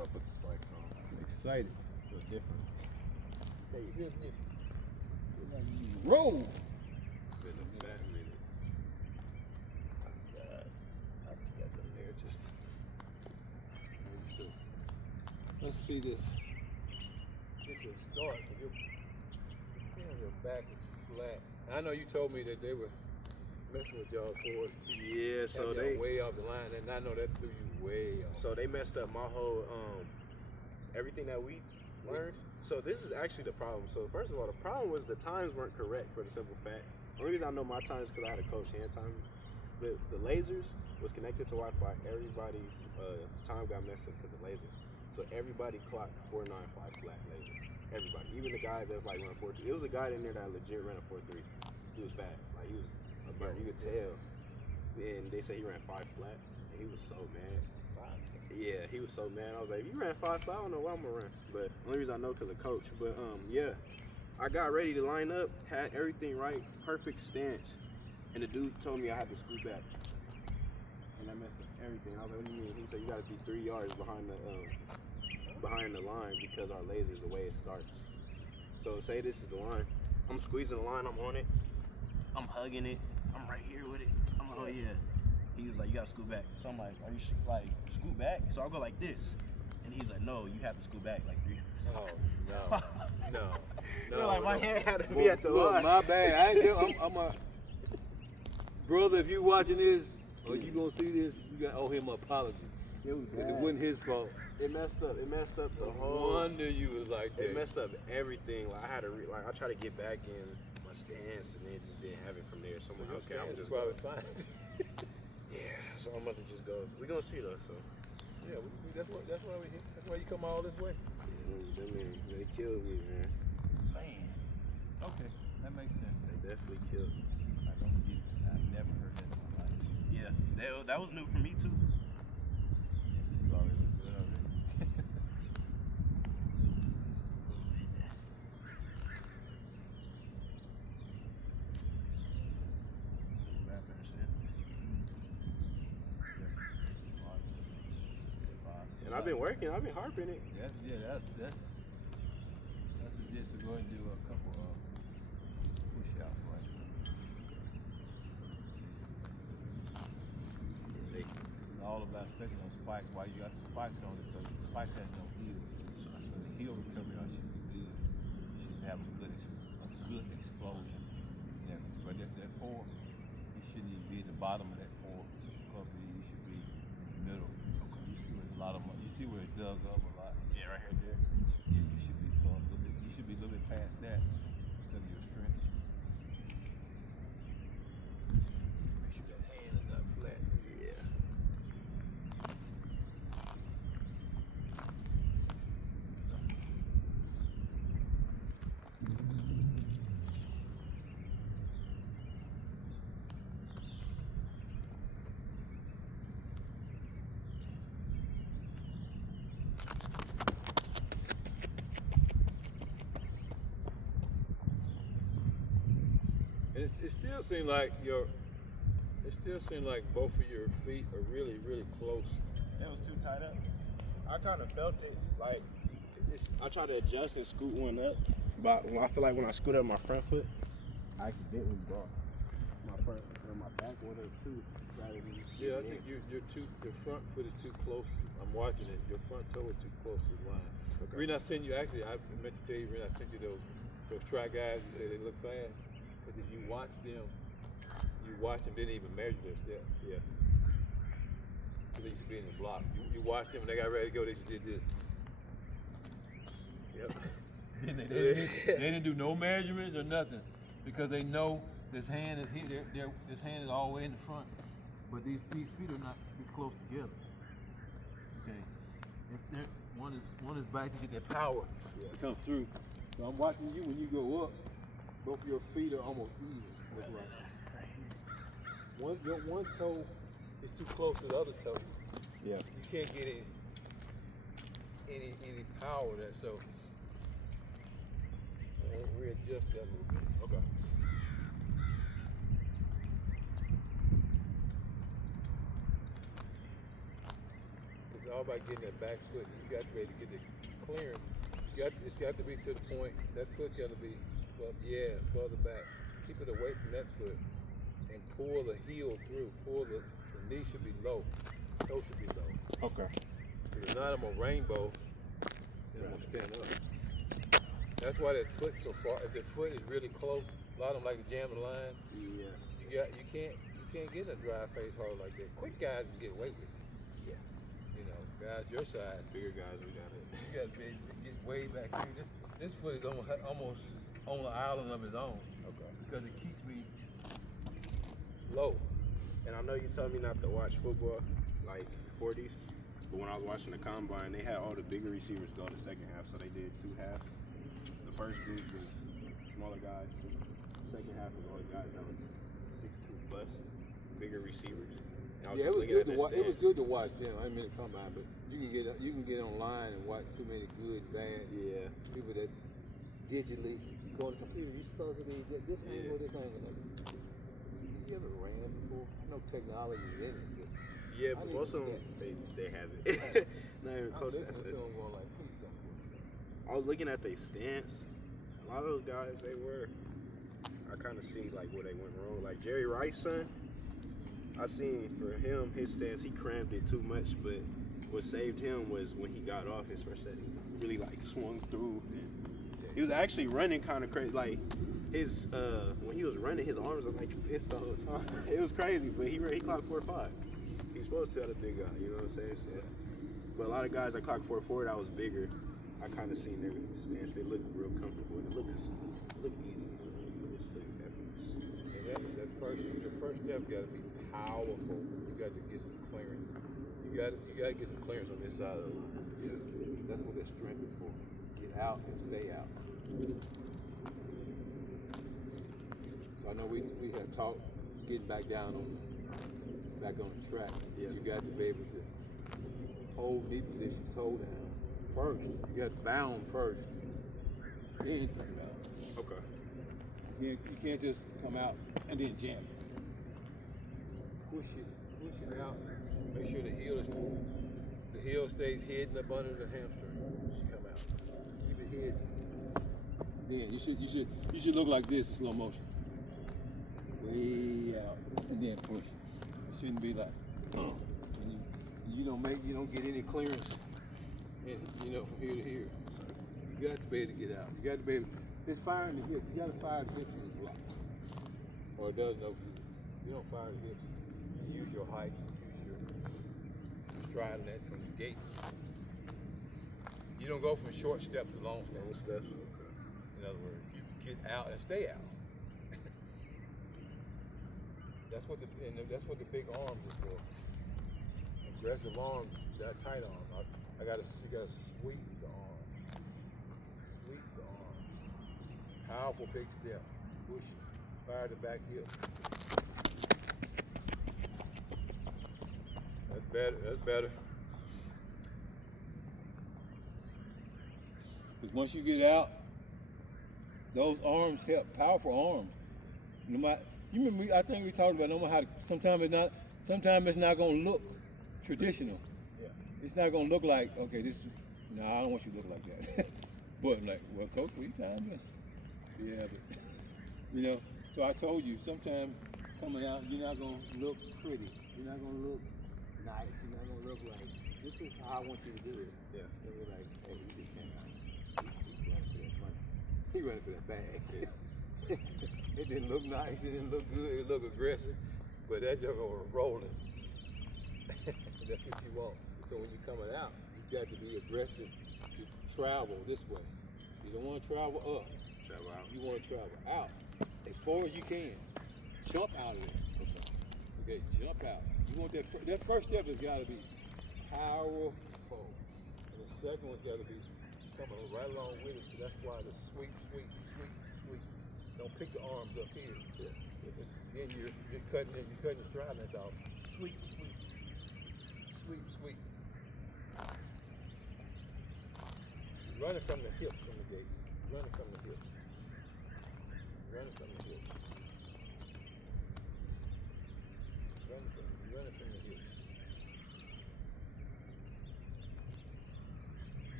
I put the spikes on. I'm excited. Feel different. Hey, it feels different. Feels like you need to roll. Been a bad minute. I just got them there just. So, let's see this. Get your start. Your back is flat. I know you told me that they were messing with y'all for it. Yeah, so they way off the line, and I know that threw you way off. So they messed up my whole everything that we learned. So this is actually the problem. So first of all, the problem was the times weren't correct for the simple fact. The only reason I know my times is because I had a coach hand time. But the lasers was connected to Wi-Fi. Everybody's time got messed up because of lasers. So everybody clocked 4.95 flat laser. Everybody, even the guys that's like running 4.3. It was a guy in there that legit ran a 4.3. He was fast, like he was a bird. You could tell. And they said he ran 5 flat, and he was so mad. Yeah, he was so mad. I was like, if you ran 5 flat, I don't know what I'm gonna run. But the only reason I know because of coach. But yeah, I got ready to line up, had everything right, perfect stance, and the dude told me I had to scoot back, and I messed up everything. I was like, what do you mean? He said you got to be 3 yards behind the line because our laser is the way it starts. So say this is the line. I'm squeezing the line, I'm on it. I'm hugging it. I'm right here with it. I'm like, oh yeah. He was like, you gotta scoot back. So I'm like, are you like scoot back? So I'll go like this. And he's like, no, you have to scoot back like 3 yards. Oh, no. Like my hand had to be at the line. My bad. I'm a brother. If you watching this or you gonna see this, you gotta owe him an apology. It wasn't his fault. It messed up. It messed up the whole. No wonder you was like that. It messed up everything. Like I had to I tried to get back in my stance, and it just didn't have it from there. So I'm like, okay, I'm just probably fine. Yeah. So I'm about to just go. We're gonna see though. So. Yeah, that's why we here. That's why you come all this way. Yeah, they killed me, man. Man. Okay, that makes sense. They definitely killed me. I don't get it. I've never heard that in my life. Yeah, that was new for me too. You already look good already. And I've been working. I've been harping it. That's a just to go and do a couple of push-outs right now. All about, especially on spikes, why you got the spikes on it, because the spikes has no heel. So the heel recovery should be good. You should have a good explosion. Yeah, but that 4, you shouldn't even be at the bottom of that 4, because you should be in the middle. Okay. You see where a lot of you see where it dug up a lot. Yeah, right here. Yeah, you should be flowing a little bit. You should be a little bit past that because of your strength. Make sure that hand is not flat. Yeah. It still seems like both of your feet are really, really close. That was too tight up. I kind of felt it, like, I tried to adjust and scoot one up, but I feel like when I scoot up my front foot, I accidentally brought my front or my back one up too. Yeah, I think your front foot is too close. I'm watching it. Your front toe is too close to the line. Okay. The reason I sent you, actually, I meant to tell you, when I sent you those track guys, you say they look fast. Because if you watch them, didn't even measure their step. Yeah. They used to be in the block. You watched them when they got ready to go, they just did this. Yep. they didn't do no measurements or nothing, because they know this hand is here. This hand is all the way in the front, but these feet are not this close together. Okay. One is back to get that power to come through. So I'm watching you when you go up. Both of your feet are almost even. That's right. One toe is too close to the other toe. Yeah. You can't get any power there. So I'll readjust that a little bit. Okay. Because all about getting that back foot. You got to be able to get the clearance. It's got to be to the point, that foot got to be, further back. Keep it away from that foot and pull the heel through. The knee should be low. Toe should be low. Okay. Because if not, I'm going to rainbow and I'm going to stand up. That's why that foot's so far. If the foot is really close, a lot of them like to jam the line. Yeah. You can't get in a dry face hard like that. Quick guys can get away with it. Yeah. You know, guys your size, Bigger guys, we got it. you got to be able to get way back here. This foot is almost on an island of its own. Okay. Because it keeps me low. And I know you told me not to watch football, like 40s, but when I was watching the combine, they had all the bigger receivers go the second half, so they did 2 halves. The first group was smaller guys. The second half was all the guys that was 6'2" plus, bigger receivers. Yeah, it was good to watch. It was good to watch them. I didn't mean to come by, but you can get online and watch too many good, bad people that digitally go on the computer. You're supposed to be this angle, this angle. Like, you ever ran before? I know technology is in it, but yeah, but most of them they have it. Not even close to that. I was looking at their stance. A lot of those guys, I kind of see like where they went wrong. Like Jerry Rice's son. I seen for him, his stance, he crammed it too much, but what saved him was when he got off his first set, he really like swung through. He was actually running kind of crazy. Like his, when he was running, his arms was like this the whole time. It was crazy, but he clocked 4.5. He's supposed to have a big guy, you know what I'm saying? So, but a lot of guys that clocked 4.4 that was bigger, I kind of seen their stance. They look real comfortable, and it looks easy. The first step got to be powerful. You got to get some clearance. You got to get some clearance on this side of the line. Yeah. That's what that strength is for. Get out and stay out. So I know we have talked getting back down on the track. Yeah. You got to be able to hold knee position, toe down first. You got to bound first, then come down. Okay. You can't just come out and then jam it. Push it out. Make sure the heel stays hidden up under the hamstring. Just come out. Keep it hidden. Then you should look like this in slow motion. Way out and then push. It shouldn't be like, you don't get any clearance, from here to here. You got to be able to get out. You got to be able. It's firing the hips. You got to fire the hips in the block, or it does no good. You don't fire the hips. You use your height. You use your stride net from the gate. You don't go from short steps to long steps. In other words, you get out and stay out. That's what the big arms is for. Aggressive arms, that tight arm. You gotta sweep the arms. Sweep the arms. Powerful big step. Push. Fire the back hip. That's better. Because once you get out, those arms help. Powerful arms. No matter, you remember? I think we talked about no matter how. Sometimes it's not going to look traditional. Yeah. It's not going to look like, okay, this. No, I don't want you to look like that. But like, well, coach, we time this. Yeah, but So I told you, sometimes coming out, you're not going to look pretty. You're not going to look nice. You're not going to look like, this is how I want you to do it. Yeah. And we're like, hey, you just can't. He's running for that money. He's running for that bag. Yeah. It didn't look nice. It didn't look good. It looked aggressive. But that joker was rolling. That's what you want. So when you're coming out, you got to be aggressive to travel this way. You don't want to travel up. Travel out. You want to travel out as far as you can. Jump out of it. Okay, jump out. You want that first step has got to be powerful. And the second one's got to be coming right along with it. So that's why the sweep. Don't pick the arms up here. Yeah. Then you're cutting the stride that's off. Sweep. Running from the hips from the gate. Running from the hips. Running from the hips. Running from the hips.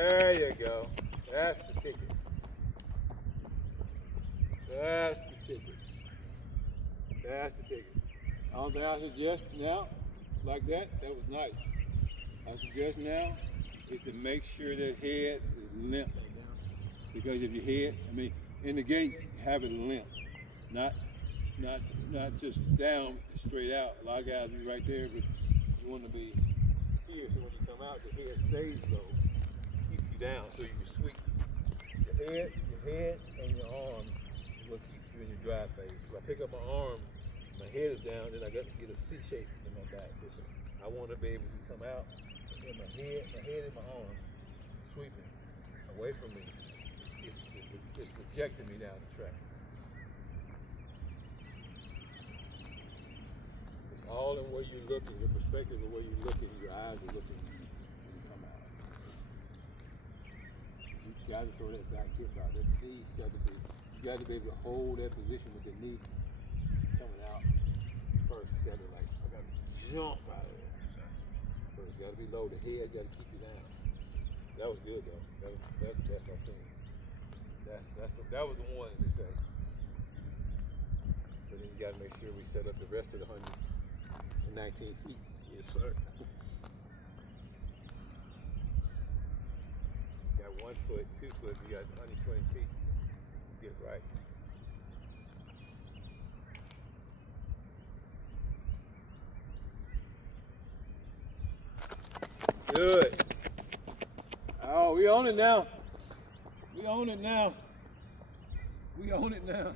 There you go. That's the ticket. That's the ticket. That's the ticket. The only thing I suggest now, like that was nice. I suggest now is to make sure that head is limp. Because if your head, in the gate, have it limp. Not just down, straight out. A lot of guys be right there, but you want to be here, so when you come out, the head stays low. Keep you down so you can sweep. Your head and your arm will keep you in your drive phase. If I pick up my arm, my head is down, then I got to get a C shape in my back. Listen, I want to be able to come out and my head and my arm sweeping away from me. It's projecting me down the track. It's all in where you're looking, your perspective of where you're looking, your eyes are looking when you come out. You got to throw that back hip out. That knee's got to be, you got to be able to hold that position with the knee coming out first. It's got to I got to jump out of there. But it's got to be low. The head got to keep you down. That was good though. That's the best I've seen. That was the one, as they say. But then you got to make sure we set up the rest of the 119 feet. Yes, sir. You got 1 foot, 2 foot, you got 120 feet. Get it right. Good. Oh, we own it now. We own it now. We own it now.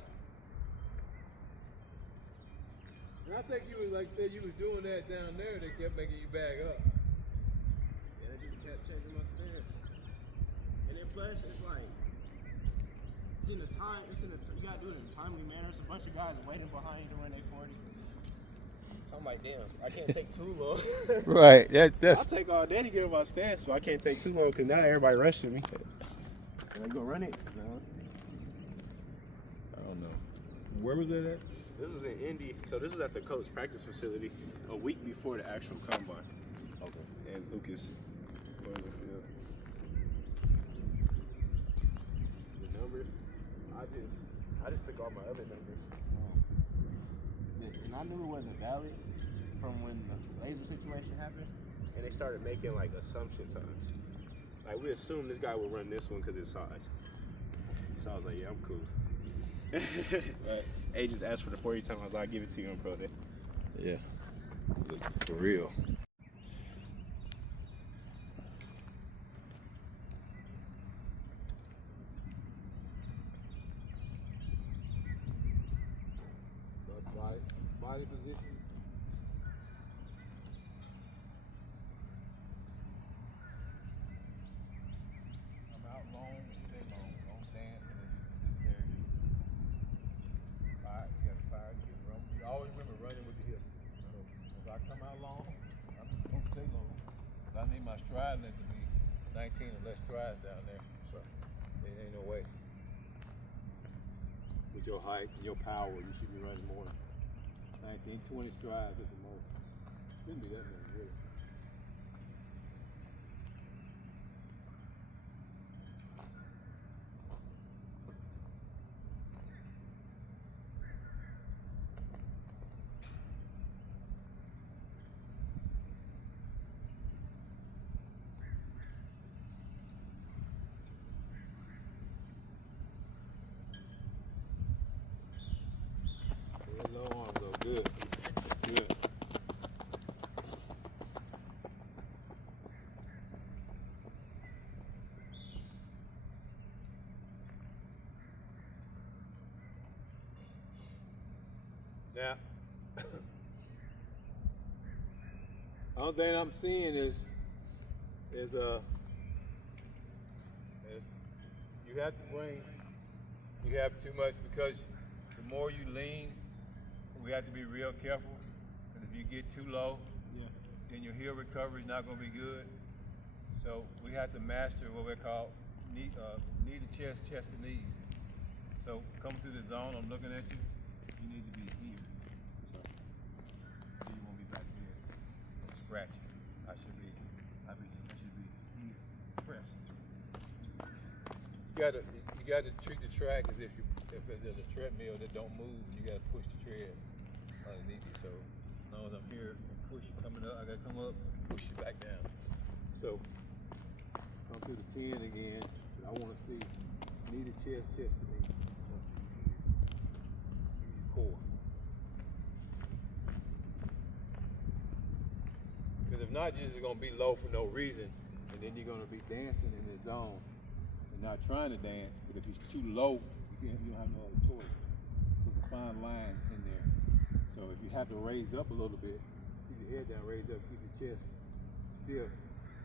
And I think you was like said you was doing that down there. They kept making you back up. Yeah, they just kept changing my stance. And then plus, it's like, you gotta do it in a timely manner. It's a bunch of guys waiting behind you when they 40. So I'm like, damn, I can't take too long. Right. That's. I'll take all day to get on my stance, but I can't take too long because now everybody rushing me. Am I gonna run it? No. I don't know. Where was that at? This was in Indy, so this is at the coach practice facility a week before the actual combine. Okay. And Lucas going to the field. The numbers, I just took all my other numbers. And I knew it wasn't valid from when the laser situation happened, and they started making like assumption times. Like we assumed this guy would run this one because it's size. So I was like, yeah, I'm cool. Right. A just asked for the 40 time. I was like, I'll give it to you on pro day. Yeah. Look, for real. Body position. I'm out long, stay long. Don't dance in this area. Fire, you got fire, you get run. You always remember running with the hip. So if I come out long, I'm just gonna stay long. I need my stride length to be 19 or less strides down there. So there ain't no way. With your height and your power, you should be running more. 19, 20 strides at the most. Shouldn't be that many, really. Low arms though, good. Good. Now, only thing I'm seeing is you have to bring, you have too much because the more you lean, we have to be real careful. Because if you get too low, then your heel recovery is not going to be good. So we have to master what we call knee to chest, chest to knees. So coming through the zone, I'm looking at you. You need to be here. So you won't be back here scratching. I should be here, pressing. gotta treat the track as if there's a treadmill that don't move. You gotta push the tread underneath you. So as long as I'm here and push you coming up, I gotta come up, push you back down. So come to the 10 again. I want to see knee to chest, chest to knee. Use your core. Because if not, you're just gonna be low for no reason, and then you're gonna be dancing in the zone and not trying to dance. But if it's too low, you don't have no other choice. There's a fine line in there. So if you have to raise up a little bit, keep your head down, raise up, keep your chest still.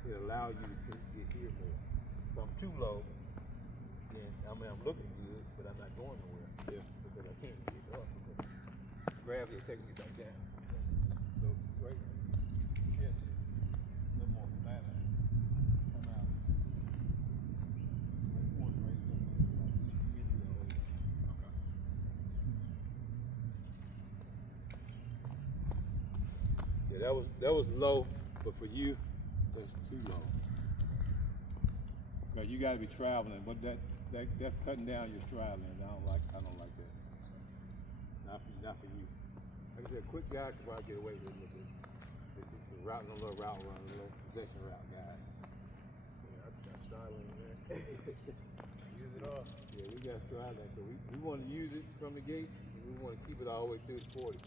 It allows you to get here more. If I'm too low, then I'm looking good, but I'm not going nowhere. Yeah. Because I can't get up because gravity is taking me back down. So right, chest, a little more flat. Come out. Raise up. Okay. Yeah, that was low, but for you, that's too low. Because you got to be traveling, but that's cutting down your stride length. I don't like that. Not for you. Like I said, quick guy could probably get away with it a little bit. It's a little route run, a little possession route guy. Yeah, that's got stride length there. Use it all. Yeah, we got stride length, so we want to use it from the gate, and we want to keep it all the way through the 40,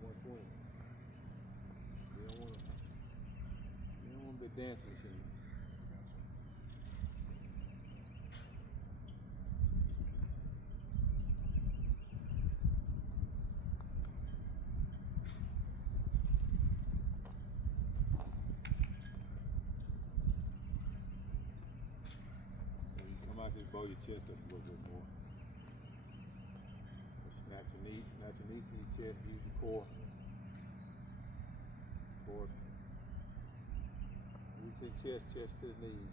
120. You don't want to be a dancing machine. Just bow your chest up a little bit more. Snatch your knee to your chest, use your core. Reach your chest to the knees.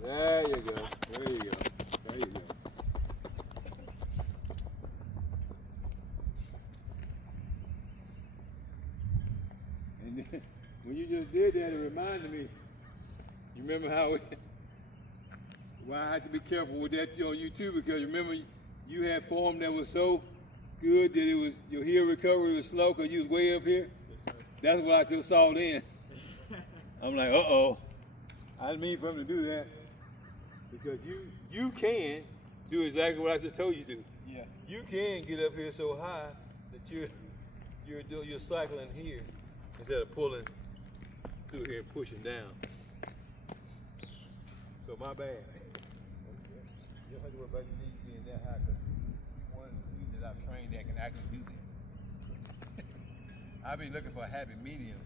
There you go. There you go. There you go. And then, when you just did that, it reminded me. You remember why I had to be careful with that on YouTube, because remember you had form that was so good that your heel recovery was slow because you was way up here? Yes, that's what I just saw then. I'm like, uh-oh. I didn't mean for him to do that. Because you can do exactly what I just told you to do. Yeah. You can get up here so high that you're cycling here instead of pulling through here and pushing down. So my bad. You don't have to worry about your knees being that high, because you're one of the feet that I've trained that can actually do that. I've been looking for a happy medium.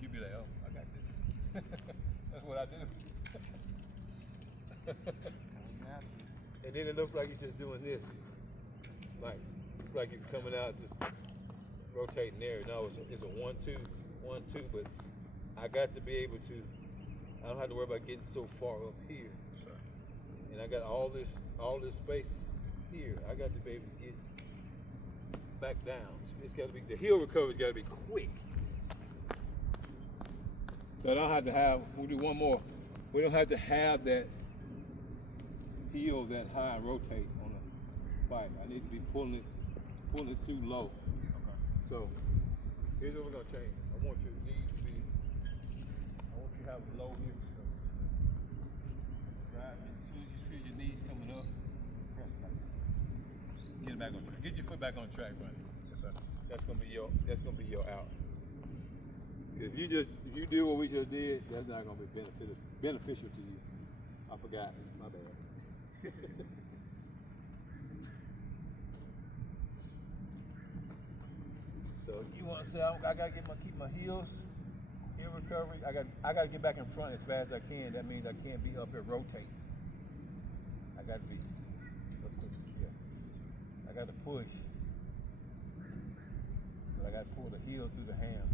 You'd be like, oh, I got this. That's what I do. And then it looks like you're just doing this. It's like you're coming out, just rotating there. No, it's a 1-2, 1-2, but I got to be able to. I don't have to worry about getting so far up here. And I got all this space here. I got to be able to get back down. It's got to be, the heel recovery's got to be quick. So I don't have to have, we'll do one more. We don't have to have that heel that high and rotate on the bike. I need to be pulling it too low. Okay. So here's what we're gonna change. I want your knees to be, I want you to have a low here. Right, as soon as you feel your knees coming up, press it like that. Get it back on track. Get your foot back on track, buddy. Yes, sir. That's gonna be your out. If you do what we just did, that's not gonna be beneficial to you. I forgot. My bad. So you want to say I gotta keep my heel recovery. I gotta get back in front as fast as I can. That means I can't be up here rotating. I gotta be. I gotta push, but I gotta pull the heel through the ham.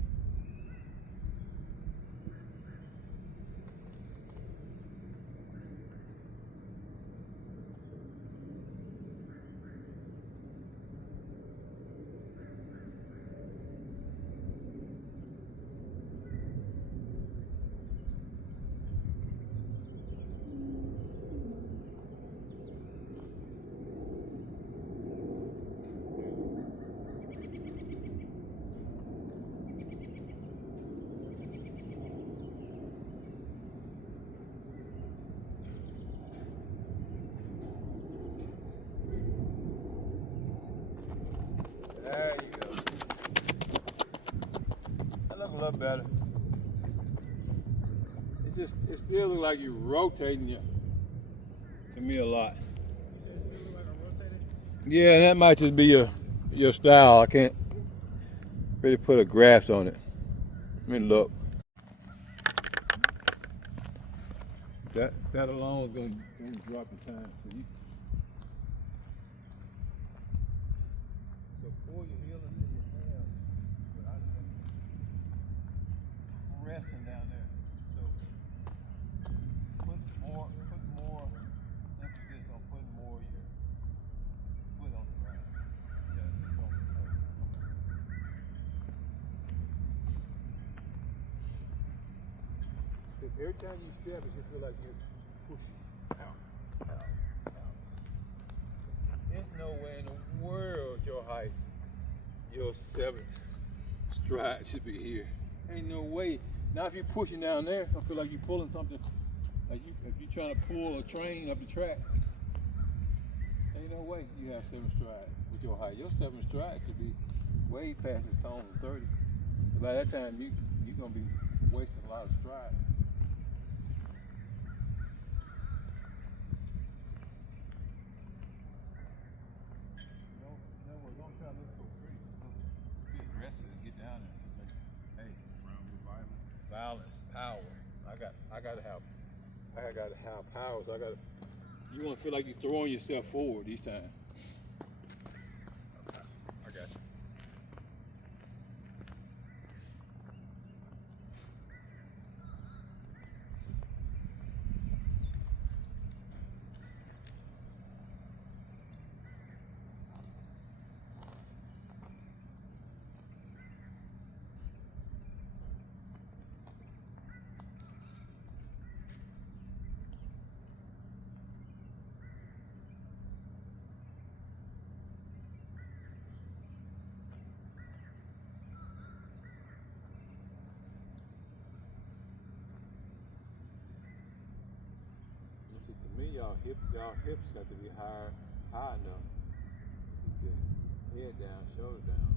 There you go. That look a little better. It still looks like you're rotating you. To me, a lot. Yeah, that might just be your style. I can't really put a grasp on it. I mean, look. That alone is going to drop the time. So pull your heel into your hand. I'm resting down there. So put more emphasis on putting more of your foot on the ground. Every time you step, it just feel like you're pushing out. There's no way in the world your height, your 7th stride should be here. Ain't no way. Now if you're pushing down there, I feel like you're pulling something, like if you're trying to pull a train up the track, ain't no way you have 7 strides with your height. Your 7th stride should be way past this tone of 30. By that time, you're going to be wasting a lot of strides. Don't try to look so pretty. Be aggressive and get down there and say, hey, round with violence, power. I gotta have power. So you want to feel like you're throwing yourself forward each time. Okay, I got you. See, to me, y'all hips got to be high enough. Keep your head down, shoulder down.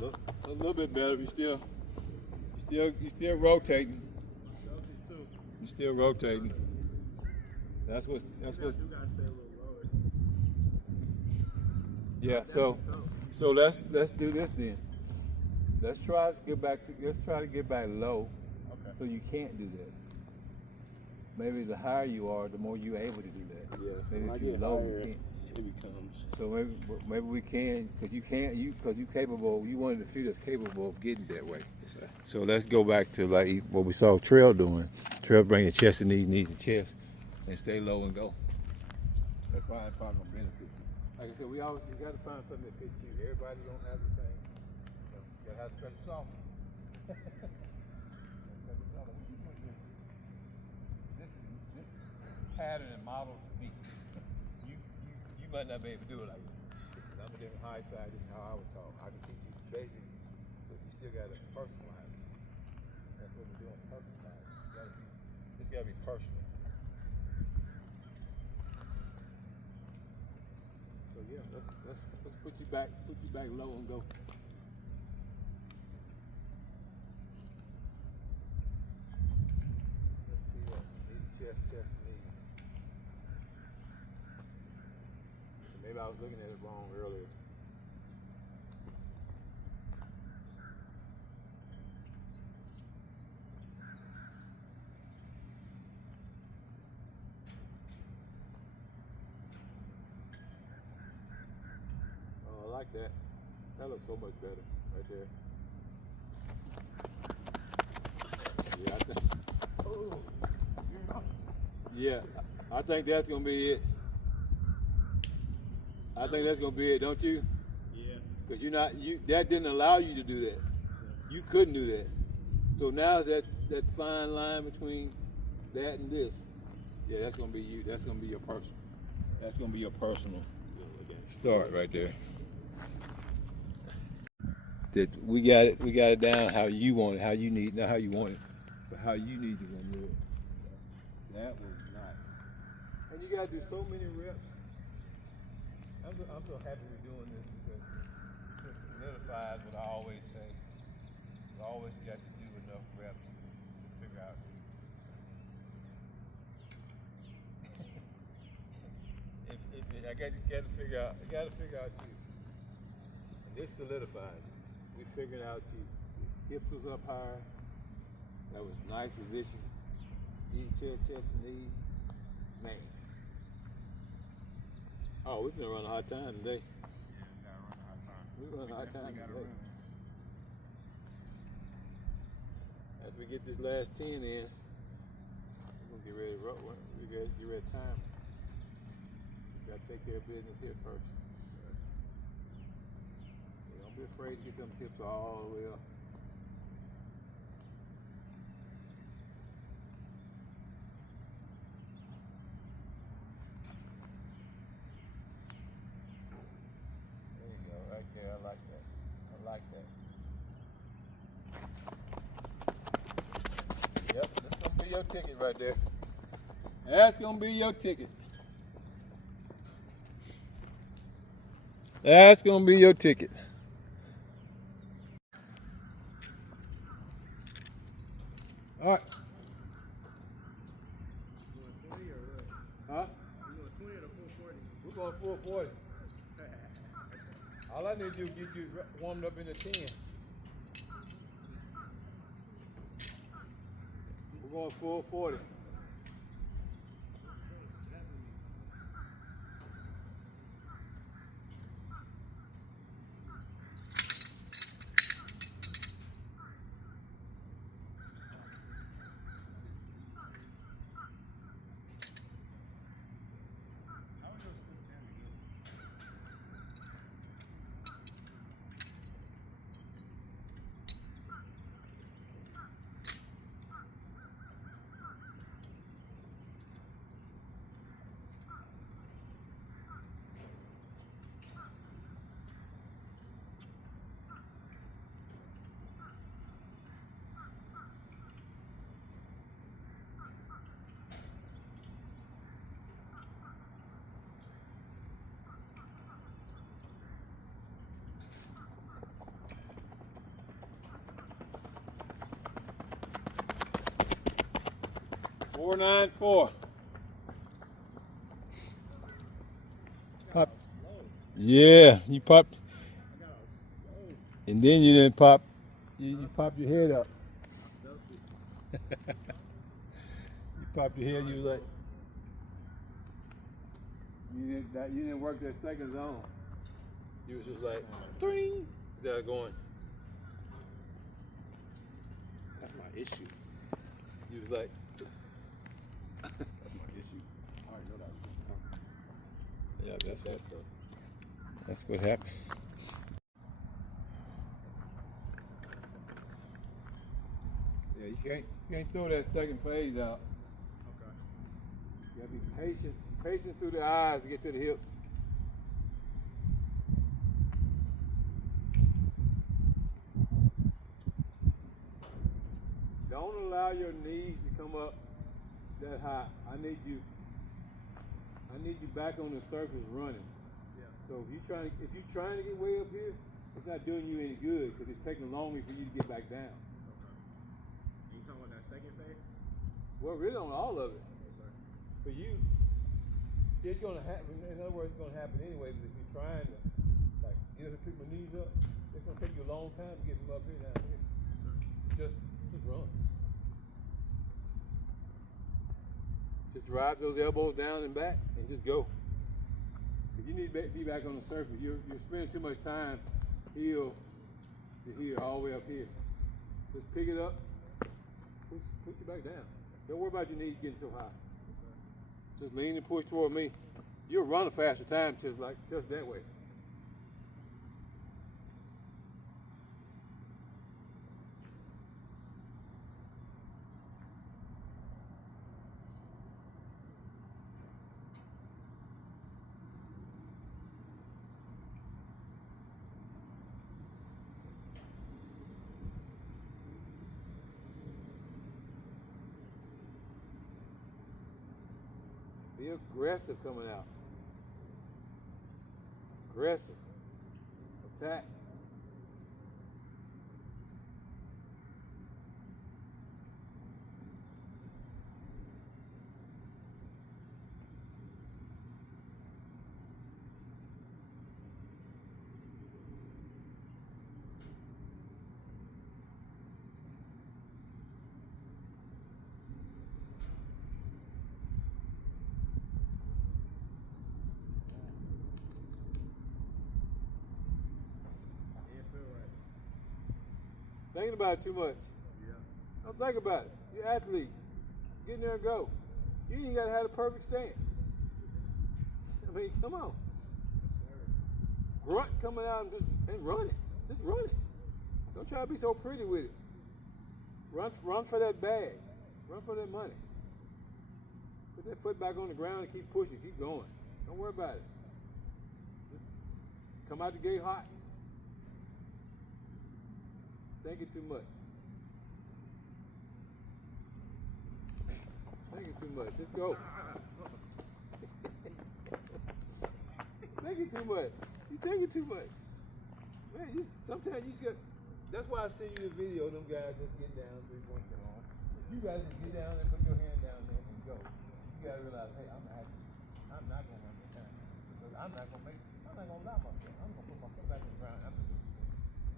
Look, a little bit better. You're still rotating. You're still rotating. That's what. You guys do gotta stay a little lower. Yeah. So let's do this then. Let's try to get back low. Okay. So you can't do that. Maybe the higher you are, the more you're able to do that. Yeah. Maybe when if you're low, you can't. It becomes. So maybe we can, because you're capable. You one of the few that's capable of getting that way. Yes, so let's go back to like what we saw Trail doing. Trail bring your chest and knees and chest, and stay low and go. That's probably gonna benefit you. Like I said, we got to find something that fits you. Everybody don't have the same. You gotta have special sauce. This pattern and model to me. You might not be able to do it like this. I'm a different high side. This is how I was taught. I can teach you basic, but you still gotta personalize it. That's what we're doing. Personalize. This gotta be personal. So yeah, let's put you back low and go. Let's see what chest, knees. Maybe I was looking at it wrong earlier. Oh, I like that. That looks so much better right there. Yeah, I think. Oh, yeah, I think that's gonna be it. I think that's gonna be it, don't you? Yeah. Because that didn't allow you to do that. You couldn't do that. So now is that fine line between that and this. Yeah, that's gonna be you. That's gonna be your personal. That's gonna be your personal start right there. That we got it down how you want it, how you need, not how you want it, but how you need to go do it. That was nice. And you gotta do so many reps. I'm so happy we're doing this because it solidifies what I always say. You always got to do enough reps to figure out. I got to figure out. I got to figure out you. And this solidified. We figured out you. Hips was up higher. That was nice position. Knee, chest, and knees. Man. Oh, we're gonna run a hot time today. Yeah, we gotta run a hot time. We're running a hot time today. As we get this last 10 in, we're gonna get ready to roll. We gotta get ready to time. We gotta take care of business here first. Don't be afraid to get them hips all the way up. There you go, right there. I like that. I like that. Yep, that's gonna be your ticket right there. That's gonna be your ticket. That's gonna be your ticket. All right. You going 20 or what? Huh? You going 20 or 440? We're going 440. All I need to do is get you warmed up in the 10. We're going 440. $494. Pop. Yeah, you popped. And then you didn't pop. You popped your head up. You popped your head. You was like. You didn't work that second zone. You was just like, ding. That going. That's my issue. You was like. That's my issue. I already know that was Yeah, that's what happened. Yeah, you can't throw that second phase out. Okay. You gotta be patient through the eyes to get to the hips. Don't allow your knees to come up that high. I need you back on the surface running. Yeah. So if you're trying to get way up here, it's not doing you any good because it's taking longer for you to get back down. Okay. You talking about that second phase? Well, really on all of it. Yes, sir. For you, it's gonna happen. In other words, it's gonna happen anyway. But if you're trying to like get up and pick my knees up, it's gonna take you a long time to get them up here down here. Yes, sir. Just run. Just drive those elbows down and back and just go. If you need to be back on the surface, you're spending too much time heel to heel, all the way up here. Just pick it up, push it back down. Don't worry about your knees getting so high. Just lean and push toward me. You'll run a faster time just that way. Be aggressive coming out. Aggressive. Attack. Thinking about it too much. Yeah. Don't think about it. You're an athlete. Get in there and go. You ain't got to have the perfect stance. I mean, come on. Grunt coming out and run it. Just run it. Don't try to be so pretty with it. Run for that bag. Run for that money. Put that foot back on the ground and keep pushing. Keep going. Don't worry about it. Just come out the gate hot. Thinking too much. Thinking too much. Just go. Thinking too much. You thinking too much. Man, sometimes you just got. That's why I send you the video of them guys just get down 3-point on. You guys just get down and put your hand down there and go. You gotta realize, hey, I'm not gonna run this time. Because I'm not gonna allow myself. I'm gonna put my foot back in the ground.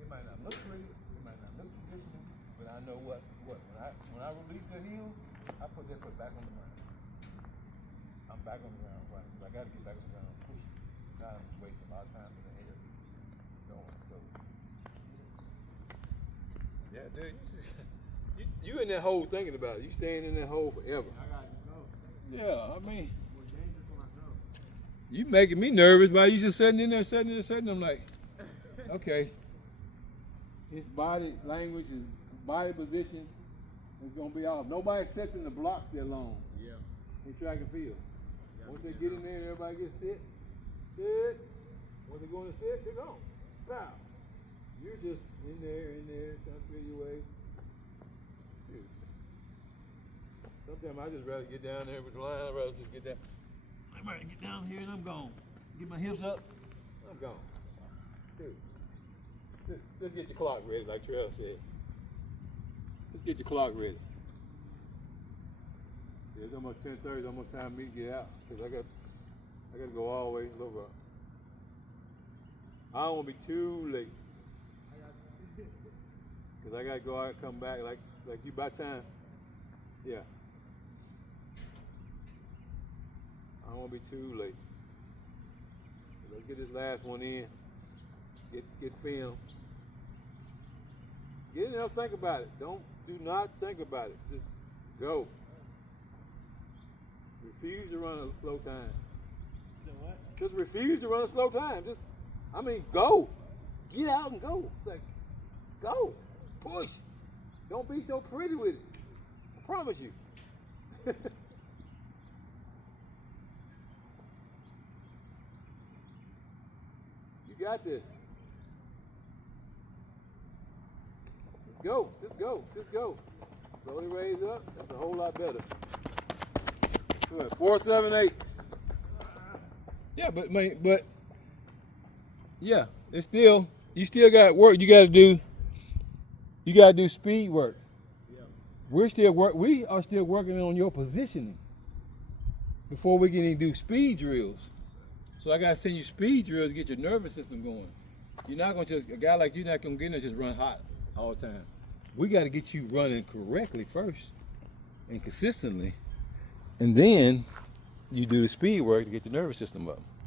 It might not look pretty. Look traditional, but I know what when I release the heel, I put that foot back on the ground. I'm back on the ground, right? I got to get back on the ground and push it. God, I'm just wasting a lot of time in the air going. So, yeah, dude, you in that hole thinking about it. You staying in that hole forever. I got to go. Yeah, I mean, More dangerous when I go. you making me nervous by you just sitting in there. I'm like, okay. His body language, his body positions is going to be off. Nobody sits in the blocks that long. Yeah. In track and field. Once they get in there and everybody gets sit. Once they go in to sit, they're gone. Foul. You're just in there, trying to feel your way. Shoot. Sometimes I just rather get down there with the line. I'd rather just get down. I'm ready to get down here and I'm gone. Get my hips up, I'm gone. Dude. Just get your clock ready, like Trell said. Just get your clock ready. Yeah, it's almost 10:30. It's almost time for me to get out because I got to go all the way to Little Rock. I don't want to be too late because I got to go out and come back like you by time. Yeah. I don't want to be too late. So let's get this last one in. Get film. Get in there, think about it. Do not think about it. Just go. Refuse to run a slow time. So what? Just refuse to run a slow time. Go. Get out and go. Like, go. Push. Don't be so pretty with it. I promise you. You got this. Just go. Slowly raise up. That's a whole lot better. Good. 4, 7, 8. Yeah, but yeah, it's still you still got work. You got to do speed work. Yeah. We are still working on your positioning before we can even do speed drills. So I got to send you speed drills to get your nervous system going. You're not going to a guy like you're not going to get in there just run hot all the time. We got to get you running correctly first and consistently, and then you do the speed work to get your nervous system up.